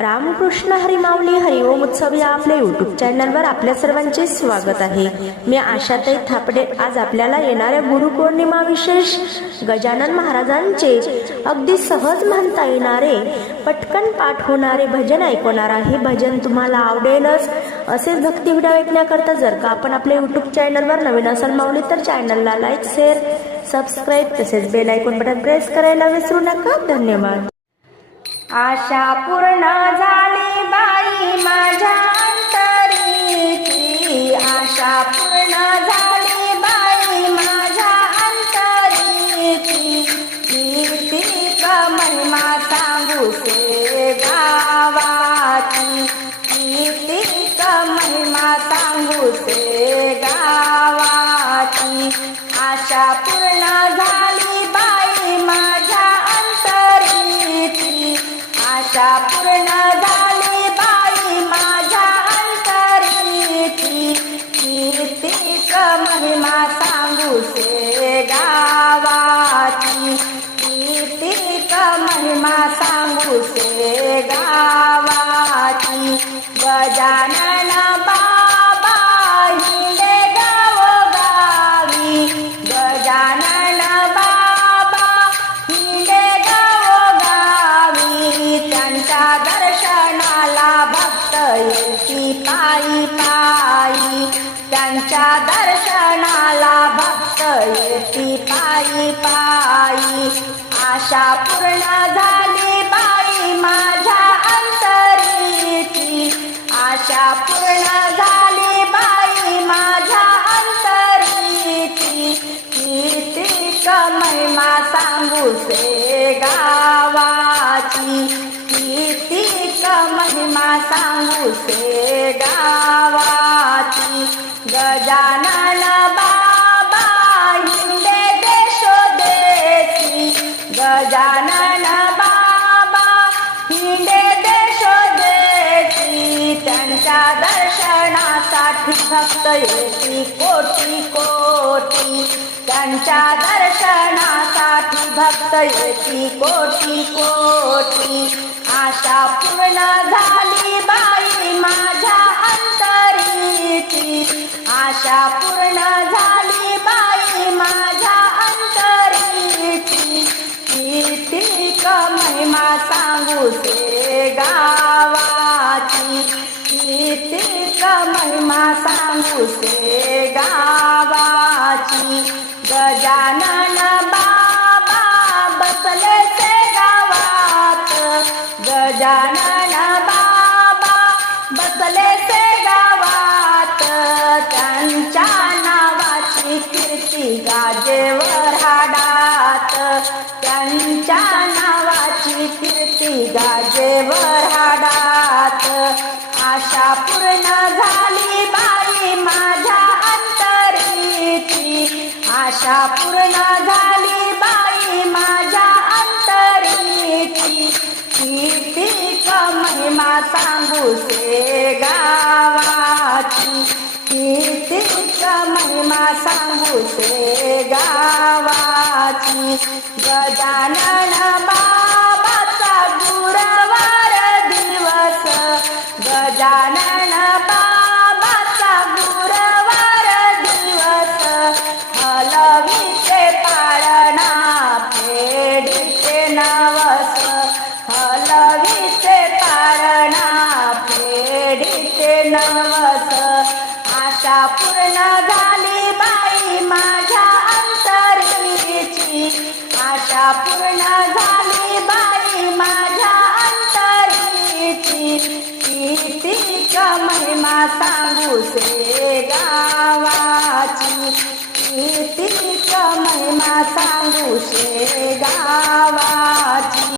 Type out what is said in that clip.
रामकृष्ण हरिमावली हरिओम उत्सव या आपल्या युट्यूब चॅनलवर आपल्या सर्वांचे स्वागत आहे. मी आशाताई थापडे. आज आपल्याला येणाऱ्या गुरुपौर्णिमा विशेष गजानन महाराजांचे अगदी सहज म्हणता येणारे पटकन पाठ होणारे भजन ऐकवणार आहे. भजन तुम्हाला आवडेलच. असेच भक्ती व्हिडिओ ऐकण्याकरता जर का आपण आपल्या युट्यूब चॅनलवर नवीन असाल माऊली तर चॅनलला लाईक शेअर सबस्क्राईब तसेच बेल आयकॉन बटन प्रेस करायला विसरू नका. धन्यवाद. आशा पूर्ण झाली बाई माझ्या अंतरीची. आशा पूर्ण झाली बाई माझ्या अंतरीची. कीर्तिक महिमा सांगू से आशा पूर्ण झाली बाई माझ्या अंतरीची कीर्तिक महिमा सांगू से गावाची. कीर्तिक महिमा सांगू से गावाची. गजान भक्त पायी पायी त्यांच्या दर्शनाला भक्त येती पायी पायी. आशा पूर्ण झाली बाई माझ्या अंतरीची. आशा पूर्ण झाली बाई माझ्या अंतरीची. कीर्ती कमैमा सांगू से गावाची. सांगू से गावाती गजानन बाबा हिंदे देशोदेशी गजानन बाबा हिंदे देशोदेशी त्यांच्या दर्शनासाठी भक्त येती कोटी कोटी त्यांच्या दर्शनासाठी भक्त येती कोटी कोटी आशा पूर्ण झाली. आशा पूर्ण झाली बाई माझ्या अंतरीची किती महिमा सांगू से गावाची. किती महिमा सांगू से गावाची. गजानन बाबा बसले आशा पूर्ण झाली बाई माझ्या अंतरीची. कीर्तिक महिमा सांगू से गावाची. कीर्तिक महिमा सांगू से गावाची. गजानन बाबाचा गुरुवार दिवस. गजानन बा नवस आशा पूर्ण झाली बाई माझ्या अंतरीची आशा पूर्ण झाली बाई माझ्या अंतरीची किती महिमा सांगू से गावाची. किती महिमा सांगू से गावा